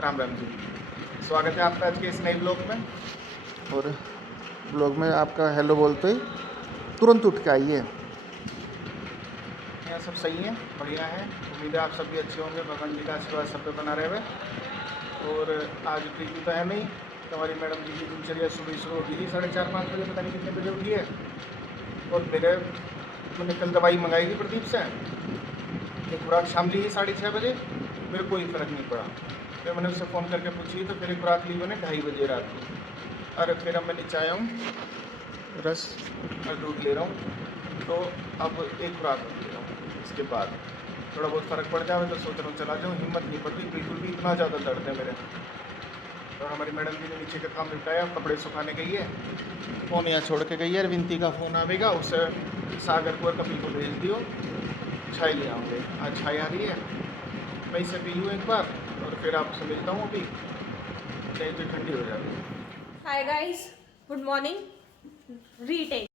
राम राम जी। स्वागत है आपका आज के इस नए ब्लॉग में। और ब्लॉग में आपका हेलो बोलते ही तुरंत उठ के आइए। यहाँ सब सही है, बढ़िया है। उम्मीद है आप सब भी अच्छे होंगे, भगवान जी का आशीर्वाद सब पे बना रहे। और आज प्रीति तो है नहीं, तो हमारी मैडम जी की दिनचर्या सुबह शुरू होगी थी 4:30-5 बजे, पता नहीं कितने बजे उठी है। और मेरे मैंने कल दवाई मंगाई थी प्रदीप से, एक खुराक शाम ली 6:30 बजे, मेरे कोई फ़र्क नहीं पड़ा। फिर मैंने उससे फ़ोन करके पूछी तो फिर एक खुराक ली मैंने 2:30 बजे रात को। अरे फिर अब मैं नीचे आया हूँ, रस और दूध ले रहा हूँ, तो अब एक खुराक ले रहा हूँ। इसके बाद थोड़ा बहुत फ़र्क पड़ जाए तो सोच रहा हूँ चला जाऊँ, हिम्मत नहीं पड़ती बिल्कुल भी, इतना ज़्यादा दर्द है मेरे। और हमारी मैडम जी ने नीचे का काम निपटाया, कपड़े सुखाने गई है, फ़ोन यहाँ छोड़ के गई है। विनती का फ़ोन आवेगा, उसे सागर को और कपिल को भेज दियो, चाय ले आऊँगे। आज चाय आ रही है, मैं इसे पी लूँ एक बार और फिर आपसे मिलता हूँ। अभी चाय तो ठंडी हो जाती है। Hi guys, good morning, retake.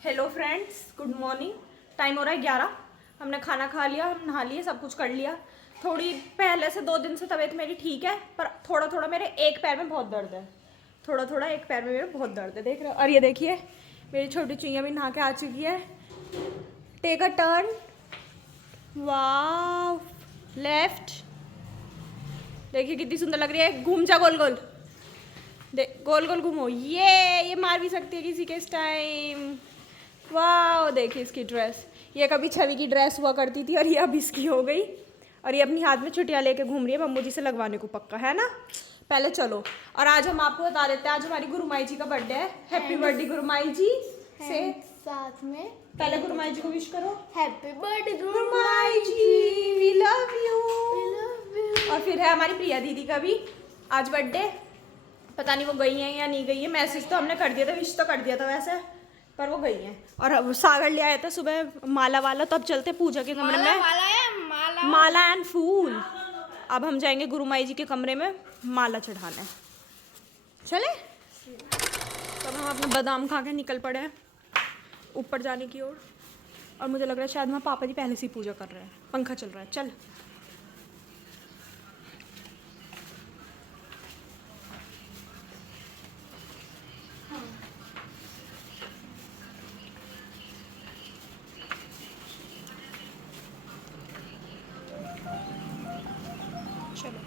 Hello friends, good morning. Time हो रहा है 11। हमने खाना खा लिया, हम नहा लिए, सब कुछ कर लिया। थोड़ी पहले से 2 दिन से तबीयत मेरी ठीक है, पर थोड़ा थोड़ा मेरे एक पैर में बहुत दर्द है। थोड़ा थोड़ा एक पैर में मेरे बहुत दर्द है, देख रहे हो। और ये देखिए मेरी छोटी चुईया भी नहा के आ चुकी है। Take a turn, wow, left. देखिए कितनी सुंदर लग रही है। घूम जा गोल गोल, गोल गोल घूमो। ये मार भी सकती है किसी के इस टाइम। वाह, देखिए इसकी ड्रेस, ये कभी छवि की ड्रेस हुआ करती थी और ये अब इसकी हो गई। और ये अपनी हाथ में छुट्टियाँ लेके घूम रही है, मम्मू जी से लगवाने को पक्का है ना। पहले चलो, और आज हम आपको बता देते हैं, आज हमारी गुरुमाई जी का बर्थडे है। हैप्पी बर्थडे गुरुमाई जी से साथ में पहले गुरुमाई जी को विश करो। Happy birthday Gurumai ji, we love you. और फिर है हमारी प्रिया दीदी का भी आज बर्थडे। पता नहीं वो गई हैं या नहीं गई है, मैसेज तो हमने कर दिया था, विश तो कर दिया था वैसे, पर वो गई हैं। और अब सागर ले आया था सुबह माला वाला, तो अब चलते पूजा के कमरे में। माला एंड फूल। अब हम जाएंगे गुरुमाई जी के कमरे में माला चढ़ाने। चले, तब हम अपने बादाम खा के निकल पड़े हैं ऊपर जाने की ओर। और मुझे लग रहा है शायद वहाँ पापा जी पहले से ही पूजा कर रहे हैं, पंखा चल रहा है। चल चलो।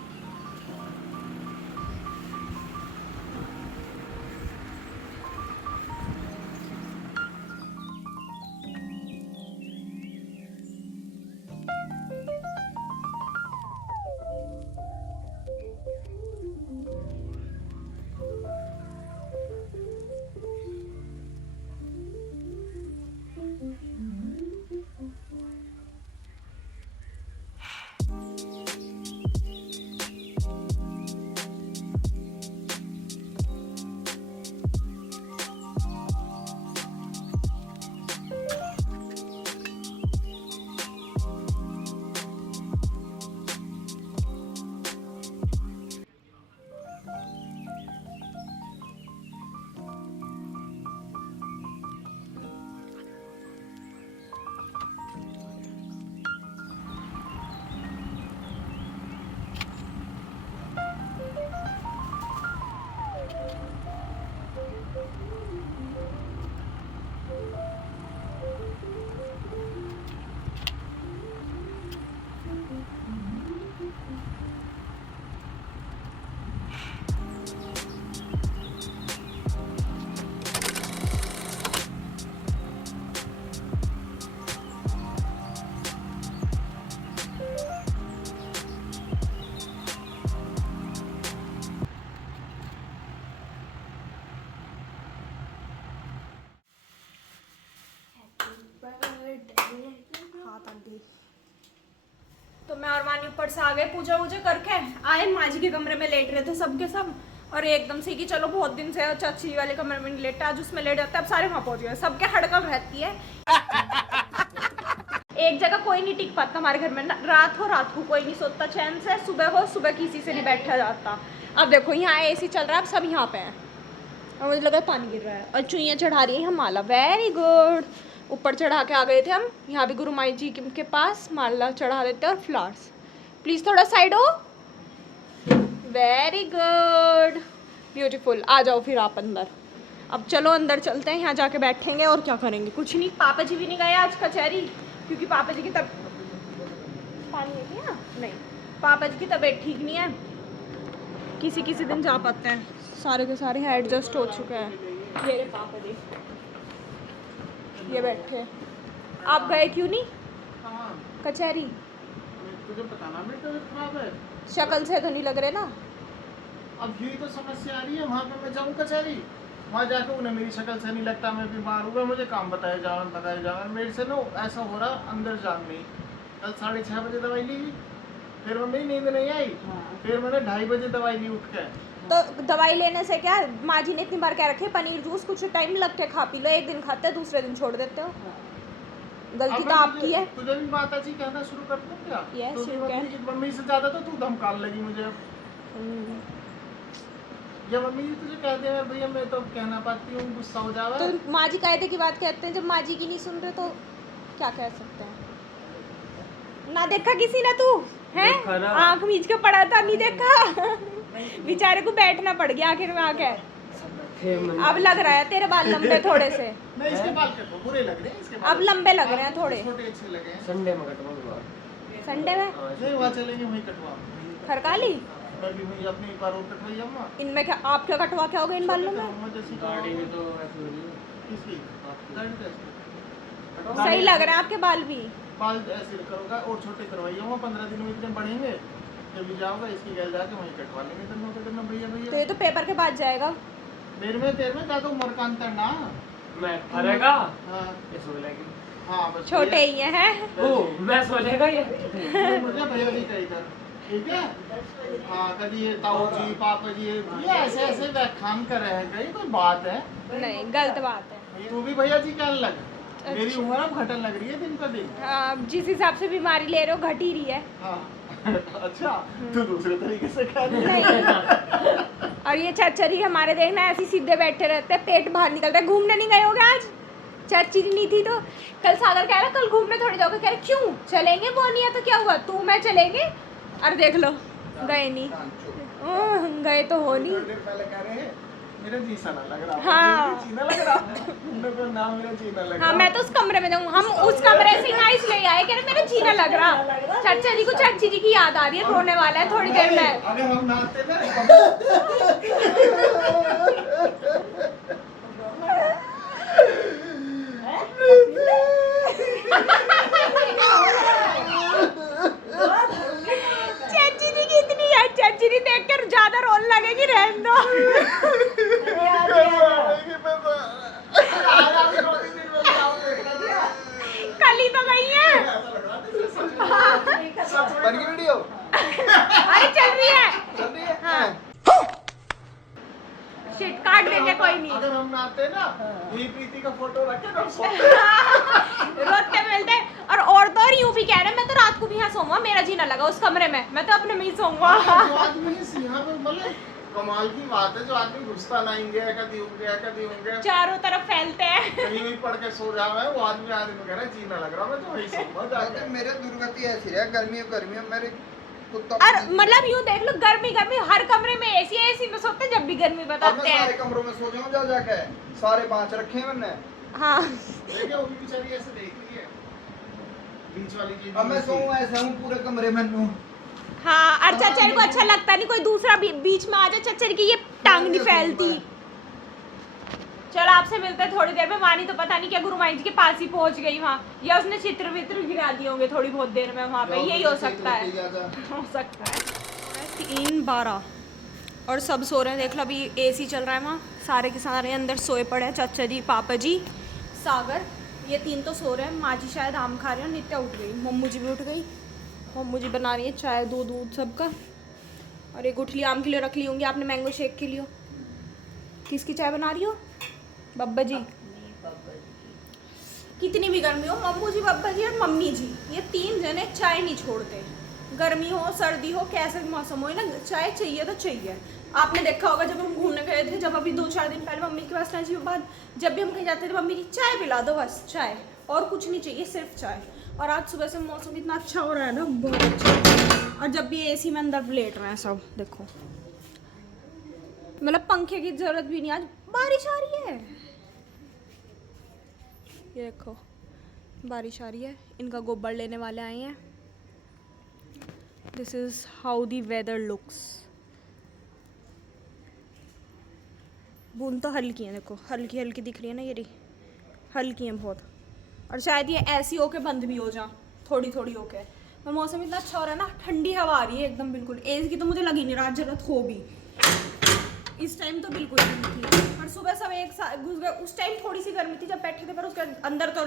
तो मैं और मानी ऊपर से आ गए, पूजा वूजा करके आए, माँ जी के कमरे में लेट रहे थे सबके सब। और एकदम से कि चलो बहुत दिन से चाची वाले कमरे में नहीं लेटे, आज उसमें लेट जाते हैं। अब सारे वहाँ पहुँच गए, सबके हड़कम रहती है। एक जगह कोई नहीं टिक पाता हमारे घर में। रात को कोई नहीं सोता चैन से, सुबह हो सुबह किसी से नहीं बैठा जाता। अब देखो यहाँ एसी चल रहा है, अब सब यहाँ पे हैं और मुझे लगा पानी गिर रहा है। और चुईयाँ चढ़ा रही है हम माला, वेरी गुड। ऊपर चढ़ा के आ गए थे हम, यहाँ भी गुरुमाई जी के पास माला चढ़ा देते और फ्लावर्स। प्लीज थोड़ा साइड हो। Very good, beautiful. आ जाओ फिर आप अंदर। अब चलो अंदर चलते हैं, यहाँ जाके बैठेंगे और क्या करेंगे, कुछ नहीं। पापा जी भी नहीं गए आज कचहरी, क्योंकि पापा जी की पानी है क्या? नहीं, पापा जी की तबीयत ठीक नहीं है। किसी किसी दिन जा पाते हैं, सारे के सारे हैं एडजस्ट हो चुके हैं। मेरे पापा जी ये बैठे। आप गए क्यों नहीं हाँ, कचहरी? तुझे बताना मेरी तबीयत खराब है। शक्ल से तो नहीं लग रहे ना। अब यही तो समस्या आ रही है। वहाँ पे मैं जाऊँ कचहरी, वहाँ जाके उन्हें मेरी शक्ल से नहीं लगता मैं बीमार हुआ, मुझे काम बताए जावन मेरे से ना ऐसा हो रहा अंदर जान नहीं। कल 6:30 बजे दवाई ली, फिर मेरी नींद नहीं आई, फिर मैंने 2:30 बजे दवाई ली उठ के। तो दवाई लेने से क्या, माँ जी ने इतनी बार कह रखे पनीर जूस कुछ टाइम लग के खा पी लो, एक दिन खाते हो दूसरे दिन छोड़ देते हो। गलती तो आपकी है। तुझे भी माता जी कहना शुरू कर दूं क्या? Yes, तो you can. मम्मी से ज्यादा तो तू धमकाने लगी मुझे अब। या मम्मी जी तुझे कहते हैं भैया मैं तो कहना पाती हूँ, गुस्सा हो जावा। तो माँ जी कायदे की बात कहते हैं, जब माँ जी की नहीं सुन रहे तो क्या कह सकते हैं। ना देखा किसी ने तू है, आँख मीच के पड़ा था, नहीं देखा। बेचारे को बैठना पड़ गया आखिर में आके। अब लग रहा है तेरे बाल लंबे थोड़े से। नहीं इसके बाल कटो, बुरे लग रहे हैं इसके बाल। अब लंबे लग रहे हैं थोड़े। छोटे अच्छे लगे हैं। संडे में कटवाऊंगा। संडे में नहीं वहाँ चलेंगे वहीं कटवा। खरकाली मैं भी वहीं अपनी एक बार और कटवाई अम्मा। इनमें क्या, आप क्या कटवा के आओगे इन बालों में? अम्मा जैसी गाड़ी में तो ऐसे हो रही है। किसकी? गाड़ी कैसी? सही लग रहा है आपके बाल भी। बाल ऐसे करोगा और छोटे करवाइए, वहाँ 15 दिन में इतने बढ़ेंगे। जब भी जाओगा इसकी गैल जाके वहीं कटवा लेंगे दोनों को। करना भैया तो भैया ये तो पेपर के बाद जाएगा। मेरे में तेरे में ज्यादा उम्र का अंतर ना। मैं फरेगा हाँ ये सो लेगी। हाँ बस छोटे ही हैं। ओ मैं सो लेगा ये। मुझे भैया जी कही कर, ठीक है। हाँ कभी ये ताऊ जी पापा जी ये ऐसे ऐसे व्याख्यान कर रहे हैं, कहीं कोई बात है? नहीं, गलत बात है। तू भी भैया जी कहने लग, मेरी उम्र अब घटन लग रही है दिन पर दिन। हाँ, जिस हिसाब से बीमारी ले रहे हो घट ही रही है। हाँ अच्छा तू दूसरे तरीके से कह रही है। नहीं। और ये चचरी हमारे देखना ऐसे सीधे बैठे रहते हैं, पेट बाहर निकलता है। घूमने नहीं गए होगे आज? चर्ची नहीं थी तो कल सागर कह रहा कल घूमने थोड़ी जाओगे, कह रहे क्यों चलेंगे, वो नहीं है तो क्या हुआ, तू मैं चलेंगे। और देख लो गए नहीं। गए तो हो नहीं। पहले कह रहे हैं मेरा जी सा ना लग रहा। हाँ। जीना लग रहा। मेरे नाम मेरा जीना लग रहा। हाँ मैं तो उस कमरे में जाऊँ, हम उस कमरे से यहाँ इसलिए आए, कह रहे मेरा जीना लग रहा। चाचा जी को चाची जी की याद आ रही है, रोने वाला है थोड़ी देर में। अगर हम नाचते ना चाची जी की इतनी याद, चाची जी देखकर ज्यादा रोने लगेगी, रहने दो। कल ही तो गई है। बन गई वीडियो? अरे चल रही है। हाँ। शिट काट देंगे, कोई नहीं। अगर हम नाचते ना यही प्रीति का फोटो रखे ना रोते मिलते। और तो और यूं भी कह रहे मैं तो रात को भी यहाँ सोऊंगा, मेरा जी ना लगा उस कमरे में, मैं तो अपने में ही सोऊंगा। जो आदमी यहाँ पे मतलब कमाल की बात है, जो आदमी घुसता नहीं गया कभी होंगे चारों तरफ फैलते हैं। कहीं भी पढ़ के सो रहा है वो आदमी कह रहा है जीना लग रहा, मैं तो वही सोऊंगा जाके। मेरे दुर्गति ऐसी है, गर्मी मेरे कुत्ता और मतलब यूं देख लो, गर्मी हर कमरे में एसी में सोते, जब भी गर्मी बताते हैं। सारे कमरों में सो जाऊं जा जाके, सारे 5 रखे हैं मैंने। हाँ देखिए वो भी बेचारी ऐसे देख रही है बीच वाली की। अब मैं सोऊं ऐसा हूं पूरे कमरे में नूं। हाँ, और चचर को अच्छा लगता नहीं कोई दूसरा बीच में आ जाए, चचर की ये टांग नहीं फैलती। चलो आपसे मिलते हैं थोड़ी देर में। वानी तो पता नहीं क्या गुरु माई जी के पास ही पहुंच गई वहाँ, या उसने चित्र वित्र गिरा दिए होंगे थोड़ी बहुत देर में वहाँ पे, यही हो सकता है। हो सकता है। 3:12 और सब सो रहे हैं, देख लो अभी एसी चल रहा है वहाँ, सारे के सारे अंदर सोए पड़े हैं, चाचा जी पापा जी सागर, ये 3 तो सो रहे हैं। माँ जी शायद आम खा रहे हैं, नित्या उठ गई, मम्मू जी भी उठ गई। मम्मू जी बना रही है चाय दूध सबका, और एक गुठली आम के लिए रख ली होंगी आपने, मैंगो शेक के लिए। किसकी चाय बना रही हो? बब्बा जी। कितनी भी गर्मी हो, मम्मू जी बब्बा जी और मम्मी जी, ये 3 जने चाय नहीं छोड़ते। गर्मी हो सर्दी हो कैसे भी मौसम हो ना, चाय चाहिए तो चाहिए। आपने देखा होगा जब हम घूमने गए थे, जब अभी 2-4 दिन पहले मम्मी के पास रहने के बाद जब भी हम कहीं जाते थे, मम्मी की चाय पिला दो, बस चाय, और कुछ नहीं चाहिए, सिर्फ चाय। और आज सुबह से मौसम इतना अच्छा हो रहा है ना, बहुत अच्छा। और जब भी एसी में अंदर लेट रहे हैं सब, देखो मतलब पंखे की जरूरत भी नहीं, आज बारिश आ रही है। ये देखो बारिश आ रही है, इनका गोबर लेने वाले आए हैं। This is how the weather looks. बूंद तो हल्की है, देखो हल्की हल्की दिख रही है ना, ये रही हल्की है बहुत। और शायद ये ऐसी होके बंद भी हो जा, थोड़ी थोड़ी होके। और मौसम इतना अच्छा हो रहा है ना, ठंडी हवा आ रही है एकदम बिल्कुल। एसी की तो मुझे लगी नहीं रात जरूरत हो भी, इस टाइम तो बिल्कुल नहीं थी। और सुबह सब एक साथ घुस गए, उस टाइम थोड़ी सी गर्मी थी जब बैठे थे, पर उसके अंदर तो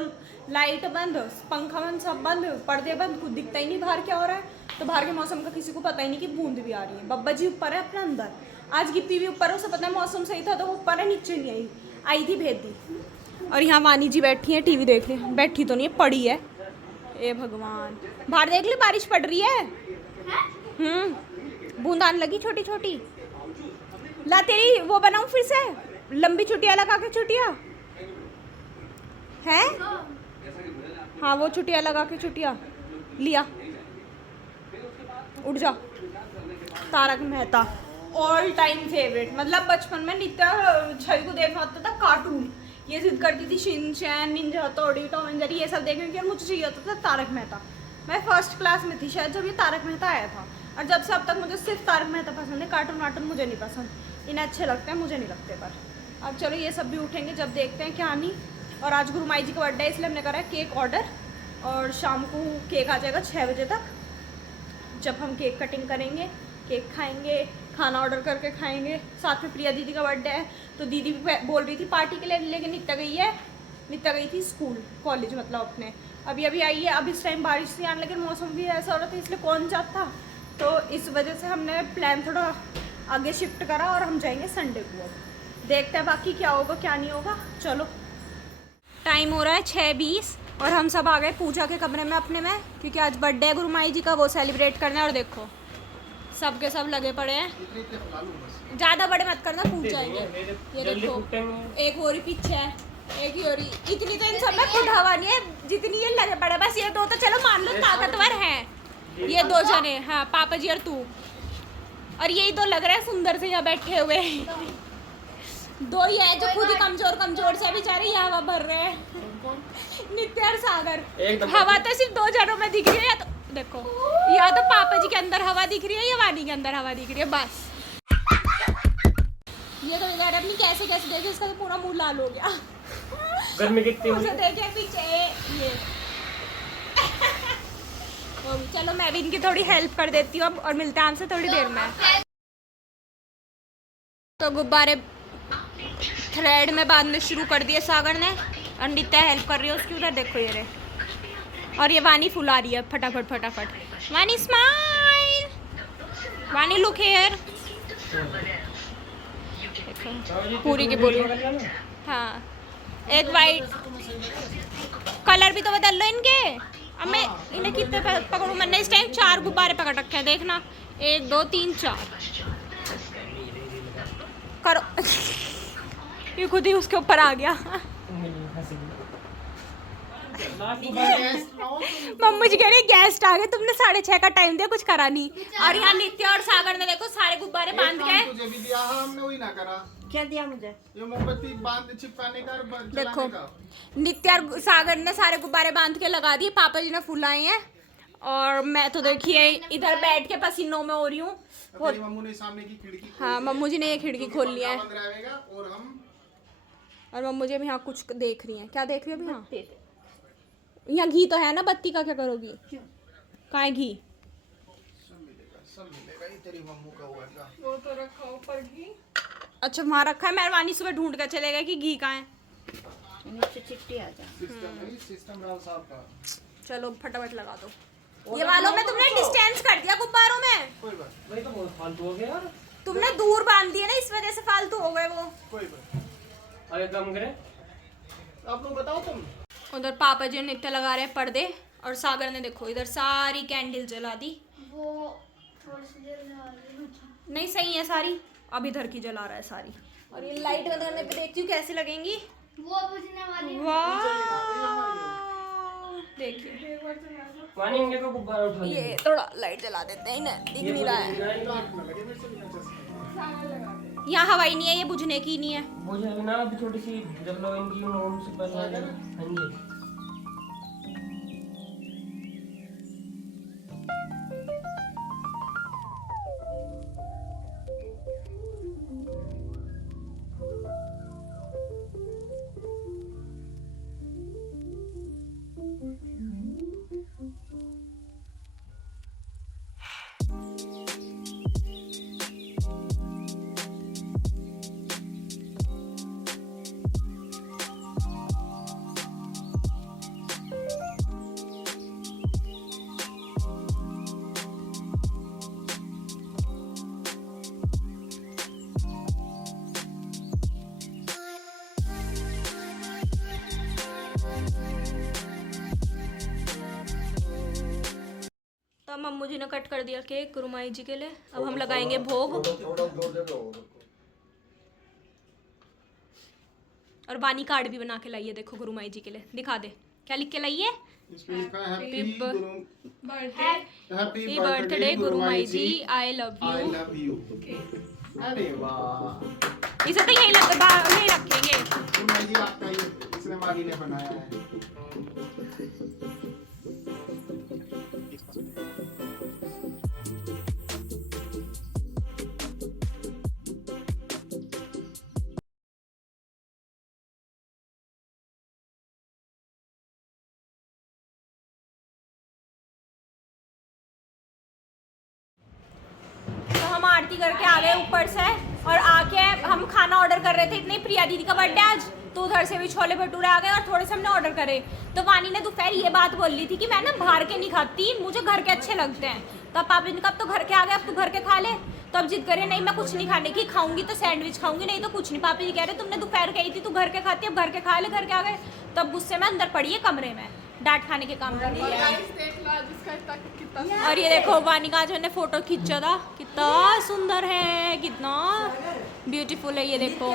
लाइट बंद, पंखा बंद, सब बंद, पर्दे बंद, कुछ दिखता ही नहीं बाहर क्या हो रहा है। तो बाहर के मौसम का किसी को पता ही नहीं कि बूंद भी आ रही है। बब्बा जी ऊपर है अपने अंदर, आज गिप्पी भी ऊपर है, उसे पता है मौसम सही था तो वो ऊपर है, नीचे नहीं आई थी भेज दी। और यहाँ वानी जी बैठी है टीवी देख रही है, बैठी तो नहीं है पड़ी है। ए भगवान, बाहर देख ले बारिश पड़ रही है। बूंद आने लगी छोटी छोटी। ला तेरी वो बनाऊं फिर से, लंबी छुट्टियां लगा के, छुट्टियां हैं, हाँ वो छुट्टियां लगा के, छुट्टियां लिया। उठ जा। Tarak Mehta all time favourite, मतलब बचपन में नित्या छवि को देखना होता था कार्टून, ये जिद करती थी शिनचैन, निंजा हथौड़ी, टॉम एंड जेरी, ये सब देखने के, और मुझे चाहिए होता था तारक मेहता। मैं फर्स्ट क्लास में थी शायद जब ये तारक मेहता आया था, और जब से अब तक मुझे सिर्फ तारक मेहता पसंद है, कार्टून वार्टून मुझे नहीं पसंद। इन्हें अच्छे लगते हैं, मुझे नहीं लगते। पर अब चलो ये सब भी उठेंगे जब देखते हैं क्या नहीं। और आज गुरु माई जी का बर्थडे है, इसलिए हमने करा है केक ऑर्डर, और शाम को केक आ जाएगा 6 बजे तक, जब हम केक कटिंग करेंगे, केक खाएंगे, खाना ऑर्डर करके खाएंगे। साथ में प्रिया दीदी का बर्थडे है, तो दीदी भी बोल रही थी पार्टी के लिए, लेकिन नित्या गई है, नित्या गई थी स्कूल, कॉलेज मतलब अपने, अभी अभी आई है। अब इस टाइम बारिश से आने, लेकिन मौसम भी ऐसा हो रहा था इसलिए कौन जाता, तो इस वजह से हमने प्लान थोड़ा आगे शिफ्ट करा, और हम जाएंगे संडे को। अब देखते हैं बाकी क्या होगा क्या नहीं होगा। चलो टाइम हो रहा है 6:20, और हम सब आ गए पूजा के कमरे में अपने में, क्योंकि आज बर्थडे है गुरु माई जी का, वो सेलिब्रेट करना है। और देखो सब के सब लगे पड़े हैं, ज़्यादा बड़े मत करना, फूट जाएंगे। ये देखो एक हो रही पीछे है, एक ही हो रही, इतनी तो इन सब में खुद हवा नहीं है जितनी ये लगे पड़े। बस ये दो तो चलो मान लो ताकतवर हैं, ये 2 जने, हाँ पापा जी और तू, और यही तो लग रहा है सुंदर से यहाँ बैठे हुए। 2 ही है जो खुद ही कमजोर कमजोर से बेचारे ये हवा भर रहे हैं, नित्य और सागर। हवा तो सिर्फ 2 जनों में दिख रही है, या तो देखो या तो पापा जी के अंदर हवा दिख रही है, या वानी के अंदर हवा दिख रही है, बस। ये तो इधर अपनी कैसे कैसे देखे, इसका तो पूरा मुंह लाल हो गया, गर्मी कितनी उसे देखे पीछे ये। चलो मैं भी इनकी थोड़ी हेल्प कर देती हूँ अब, और मिलते हैं आपसे थोड़ी देर में। तो गुब्बारे थ्रेड में बांधने शुरू कर दिए सागर ने, और नित्या हेल्प कर रही है उसकी, उधर देखो ये रे। और ये वानी फुला रही है फटाफट फटाफट। वानी स्माइल, वानी लुक हेयर, पूरी की पूरी। हाँ एक वाइट कलर भी तो बदल लो इनके। अब मैं इन्हें कितने पकड़ूं, मैंने इस टाइम 4 गुब्बारे पकड़ रखे हैं, देखना 1 2 3 4 करो। ये खुद ही उसके ऊपर आ गया। मम्मी जी कह रही गेस्ट आ गए, तुमने 6:30 का टाइम दिया, कुछ करा नहीं। और यहाँ नित्या और सागर ने देखो सारे गुब्बारे बांध के, तुझे भी दिया, हमने वही ना करा। क्या दिया मुझे, ये मोमबत्ती बांध चिपकाने का और देखो जलाने का। नित्या और सागर ने सारे गुब्बारे बांध के लगा दिए, पापा जी ने फुलाए हैं, और मैं तो देखिए इधर बैठ के पसीनों में हो रही हूँ। तेरी मम्मू ने सामने की खिड़की, हाँ मम्मू जी ने ये खिड़की खोल लिया है, बंद रहेगा, और हम, और मम्मू जी अभी यहाँ कुछ देख रही हैं। क्या देख रही हो अभी? यहाँ यहाँ घी तो है ना, बत्ती का क्या करोगी? कहाँ है घी? सब मिलेगा, ये तेरी मम्मू का होगा। वो तो रखा ऊपर घी। अच्छा वहाँ रखा है, मेहरबानी सुबह ढूंढ कर चलेगा कि घी कहाँ है। नीचे चिट्ठी आ जा। सिस्टम राव साहब का। चलो फटाफट लगा दो। ये वालों में तुमने डिस्टेंस कर दिया गुब्बारों में, कोई बात, वही तो बहुत फालतू हो गया यार। तुमने दूर बांध दिया ना, इस वजह से फालतू हो गए वो। कोई बात। अरे कम करे, आप लोग बताओ तुम। उधर पापा जी नित्य लगा रहे हैं पर्दे, और सागर ने देखो इधर सारी कैंडल जला दी। वो थोड़ी सी देर में आ रही नहीं सही है सारी, अब इधर की जला रहा है सारी। और ये लाइट बंद करने पे देखती हूँ कैसी लगेंगी। वो बुझने वाली है। वाह देखिए वानी इनके को गुब्बारा उठा ले। ये थोड़ा लाइट जला देते हैं, इन्हें दिख नहीं रहा है। यहाँ हवाई नहीं है, ये बुझने की नहीं है। मुझे अभी ना अभी थोड़ी सी जब लोग इनकी होम से पहले आ जाए। हाँ जी। तो मम्मू जी ने कट कर दिया केक गुरुमाई जी के लिए। अब हम लगाएंगे भोग। और बानी कार्ड भी बना के लाइए, देखो गुरुमाई जी के लिए। दिखा दे क्या लिख के लाइए। Happy birthday Gurumai ji, I love you. अरे वाह, इसे तो यही रखेंगे। गुरुमाई जी आपका ही इसने माली ने बनाया है। तो हम आरती करके आ गए ऊपर से, और आके हम खाना ऑर्डर कर रहे थे। इतनी प्रिया दीदी का बर्थडे आज, तो उधर से भी छोले भटूरे आ गए और थोड़े से हमने ऑर्डर करे। तो वानी ने दोपहर ये बात बोल ली थी कि मैं ना बाहर के नहीं खाती, मुझे घर के अच्छे लगते हैं। तो अब पापा ने कहा अब तो घर के आ गए, अब तू घर के खा ले। तो अब जिद करे नहीं मैं कुछ नहीं खाने की, खाऊंगी तो सैंडविच खाऊंगी, नहीं तो कुछ नहीं। पापा जी कह रहे तुमने दोपहर कही थी तू घर के खाती, अब घर के खा ले। घर के आ गए तो अब गुस्से में अंदर पड़ी है कमरे में, डांट खाने के काम कर रही है। और ये देखो वानी का जो ने फोटो खींचा था, कितना सुंदर है, कितना ब्यूटीफुल है, ये देखो।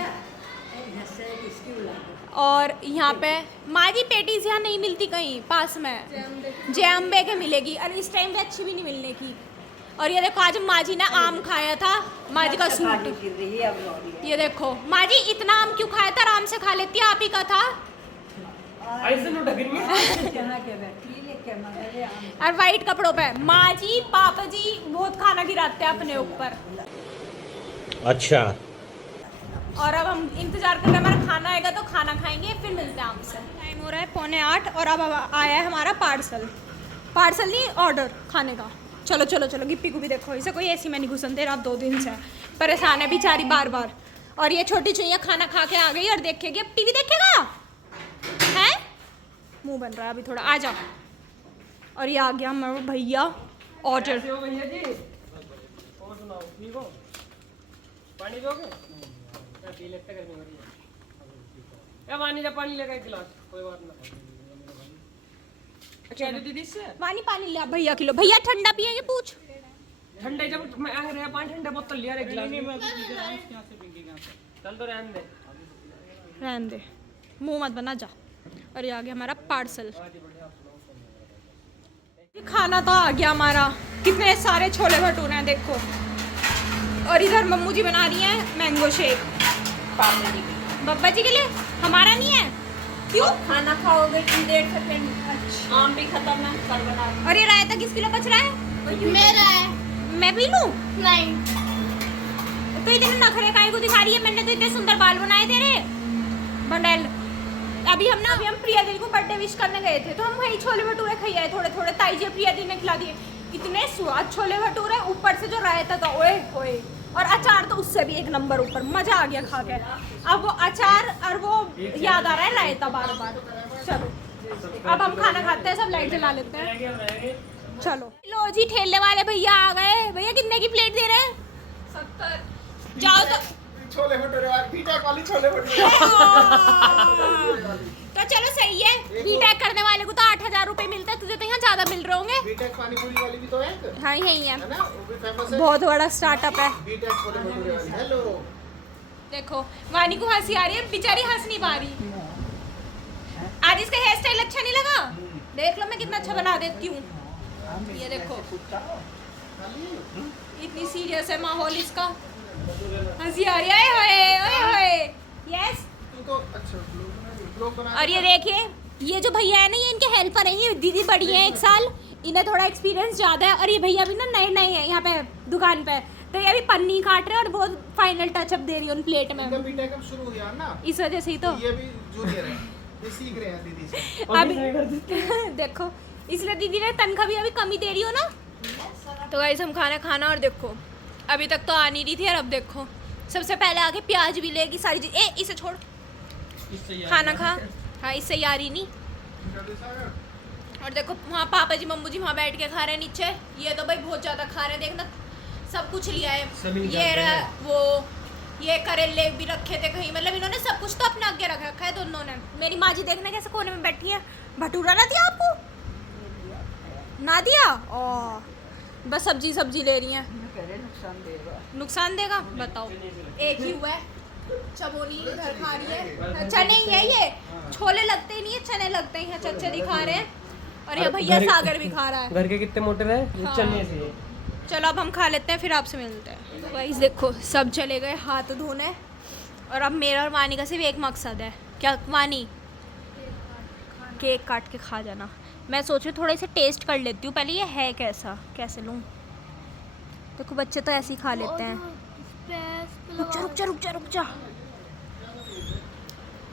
और यहाँ पे माँ जी पेटीज यहाँ नहीं मिलती कहीं पास में, जय अम्बे के मिलेगी, और इस टाइम पे अच्छी भी नहीं मिलने की। और ये देखो आज माँ जी ने आम खाया था, माँ जी का सूट। ये देखो माँ जी इतना आम क्यों खाया था, आराम से खा लेती, आप ही का था। ऐसे नो ढक रही है। और वाइट कपड़ों पे माँ जी पापा जी बहुत खाना गिराते हैं अपने ऊपर। अच्छा। और अब हम इंतजार कर रहे हैं, हमारा खाना आएगा तो खाना खाएंगे, फिर मिलते हैं आपसे। टाइम हो रहा है 7:45 और अब आया है हमारा पार्सल नहीं ऑर्डर खाने का। चलो चलो चलो, गिप्पी को भी देखो, इसे कोई ऐसी में नहीं घुसन दे रहा, अब 2 दिन से परेशान है बेचारी बार बार। और ये छोटी चुईया खाना खा के आ गई और देखेगी, अब टीवी देखेगा है, मुंह बन रहा है अभी थोड़ा, आ जाओ। और ये आ गया हमारा भैया ऑर्डर। भैया जी और सुनाओ, ठीक हो? पानी दोगे? पी लेते, गर्मी हो रही है। या वानी जा पानी लेगा 1 गिलास, कोई बात ना। अच्छा दीदी से वानी पानी ले भैया किलो, भैया ठंडा पिएंगे पूछ। ठंडे जब मैं आ रहा पानी ठंडा बोतल लिया 1 गिलास। चल तो रहने दे, मुंह मत बना जा। और ये आ गया हमारा पार्सल। खाना तो आ गया हमारा, कितने सारे छोले भटूरे हैं देखो। और इधर मम्मू जी बना रही हैं मैंगो शेक बब्बा जी के लिए, हमारा नहीं है। क्यों? खाना खाओगे इतनी देर से, फिर आम भी खत्म है, कल बना। और ये रायता किस किलो बच रहा है? मेरा है। मैं पी लूं? नहीं। तो इतने नखरे काहे को दिखा रही है, मैंने तो इतने सुंदर बाल बनाए तेरे बंडल। अभी हम प्रिया दी को बर्थडे विश करने गए थे, तो हम वही छोले भटूरे खाई आए थोड़े थोड़े, ताई जी प्रिया दी ने खिला दिए। इतने स्वाद छोले भटूरे, ऊपर से जो रायता था ओए होए, और अचार तो उससे भी 1 नंबर ऊपर, मजा आ गया खा के। अब वो अचार और वो याद आ रहा है रायता बार बार। चलो अब हम खाना खाते हैं, सब लाइट जला लेते हैं। चलो लो जी, ठेले वाले भैया आ गए। भैया कितने की प्लेट दे रहे हैं? 70। जाओ तो छोले भटूरे वाली, बीटेक वाली छोले भटूरे। तो चलो सही है, बीटेक करने वाले को तो 8,000 रुपए मिलते हैं, तुझे तो यहाँ ज्यादा मिल रहे होंगे। बीटेक पानी पूरी वाली भी तो है, हाँ यही है ना, वो भी फेमस है। बहुत बड़ा स्टार्टअप है। बीटेक छोले भटूरे वाली। हेलो, देखो वानी को हंसी आ रही है, बेचारी हंस नहीं पा रही। आज इसका हेयर स्टाइल अच्छा नहीं लगा? देख लो मैं कितना अच्छा बना देती हूँ। ये देखो इतनी सीरियस है माहौल इसका, हंसी आ रही है। ओए ओए यस। तू तो अच्छा ब्लॉग बना। और ये देखिए ये जो भैया है ना ये इनके हेल्पर हैं, ये दीदी बड़ी है 1 साल, इन्हें थोड़ा एक्सपीरियंस ज़्यादा है। और ये भैया भी ना नए नए हैं यहाँ पे दुकान पे, तो ये अभी पन्नी काट रहे हैं और बहुत फाइनल टचअप दे रही है उन प्लेट में। इनका बीटेक अब शुरू हुआ ना, इस वजह से ही तो ये भी जूनियर है, ये सीख रहे हैं दीदी से। अभी देखो इसलिए दीदी ने तनख्वाह भी अभी कम ही दे रही हो ना। तो गाइस हम खाना और देखो अभी तक तो आ नहीं रही थी और अब देखो सबसे पहले आके प्याज भी लेगी सारी चीज। ए इसे छोड़, खाना खा। हाँ इससे ही आ रही नहीं। और देखो वहाँ पापा जी मम्मू जी वहाँ बैठ के खा रहे हैं नीचे। ये तो भाई बहुत ज़्यादा खा रहे हैं, देखना सब कुछ लिया है। ये वो ये करेले भी रखे थे कहीं, मतलब इन्होंने सब कुछ तो अपने आगे रख रखा है दोनों ने। मेरी माँ जी देखना कैसे कोने में बैठी है। भटूरा ना दिया आपको? ना दिया? ओ बस सब्जी ले रही हैं। नुकसान देगा बताओ। एक ही हुआ है, चबोनी घर खा रही है। चने ही है ये, छोले लगते ही नहीं है, चने लगते ही हैं। चच्चे दिखा रहे हैं और ये भैया सागर भी खा रहा है। घर के कितने मोटे रहे हाँ। चने से। चलो अब हम खा लेते हैं फिर आपसे मिलते हैं। तो गाइस देखो सब चले गए हाथ धोने और अब मेरा और वानी का सिर्फ एक मकसद है। क्या वानी? केक काट के खा जाना। मैं सोच रही हूँ थोड़ा इसे टेस्ट कर लेती हूँ पहले, ये है कैसा, कैसे लूँ। देखो बच्चे तो ऐसे ही खा लेते हैं। रुक जा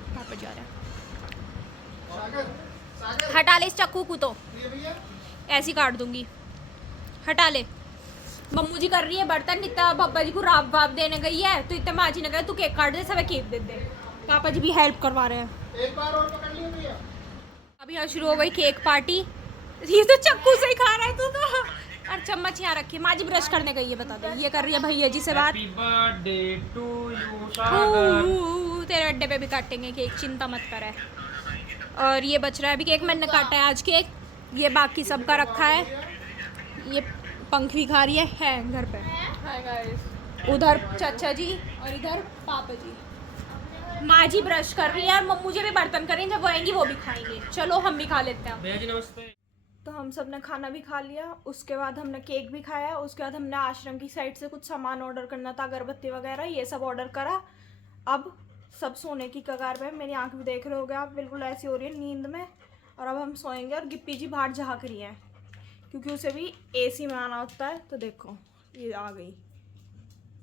पापा जा रहे हैं। हटा ले इस चाकू को, तो ऐसे ही काट दूंगी। हटा ले। मम्मू जी कर रही है बर्तन, इतना पापा जी को राब वाब देने गई है तो इतना माँ जी ने कहा तू केक काट दे, सब केक दे दे। पापा जी भी हेल्प करवा रहे हैं। एक बार और पकड़ लियो भैया। अब यहाँ शुरू हो गई केक पार्टी। ये तो चक्कू से ही खा रहा है तू तो। और चम्मच यहाँ रखी है, माँ जी ब्रश करने गई है बता दे। ये कर रही है भैया जी से बात। हैप्पी बर्थडे टू यू सागर। तेरे बर्थडे पे भी काटेंगे केक, चिंता मत कर। है और ये बच रहा है अभी केक, मैंने काटा है आज केक। ये बाकी सबका रखा है। ये पंख भी खा रही है घर पे। उधर चाचा जी और इधर पापा जी। माँ जी ब्रश कर रही है और मम्मू जी भी बर्तन कर रही हैं, जब वो आएंगी वो भी खाएंगे। चलो हम भी खा लेते हैं। भैया जी नमस्ते। तो हम सब ने खाना भी खा लिया, उसके बाद हमने केक भी खाया, उसके बाद हमने आश्रम की साइड से कुछ सामान ऑर्डर करना था, अगरबत्ती वगैरह ये सब ऑर्डर करा। अब सब सोने की कगार पे। मेरी आंख भी देख रहे होगे आप, बिल्कुल ऐसी हो रही है नींद में। और अब हम सोएंगे। और गिप्पी जी बाहर झाँक रही हैं क्योंकि उसे भी एसी में आना होता है। तो देखो ये आ गई,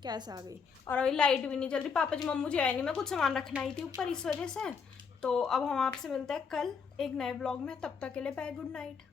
कैसे आ गई। और अभी लाइट भी नहीं जल रही। पापा जी मम्मू जी आए नहीं, मैं कुछ सामान रखना ही थी ऊपर इस वजह से। तो अब हम आपसे मिलते हैं कल एक नए ब्लॉग में। तब तक के लिए बाय, गुड नाइट।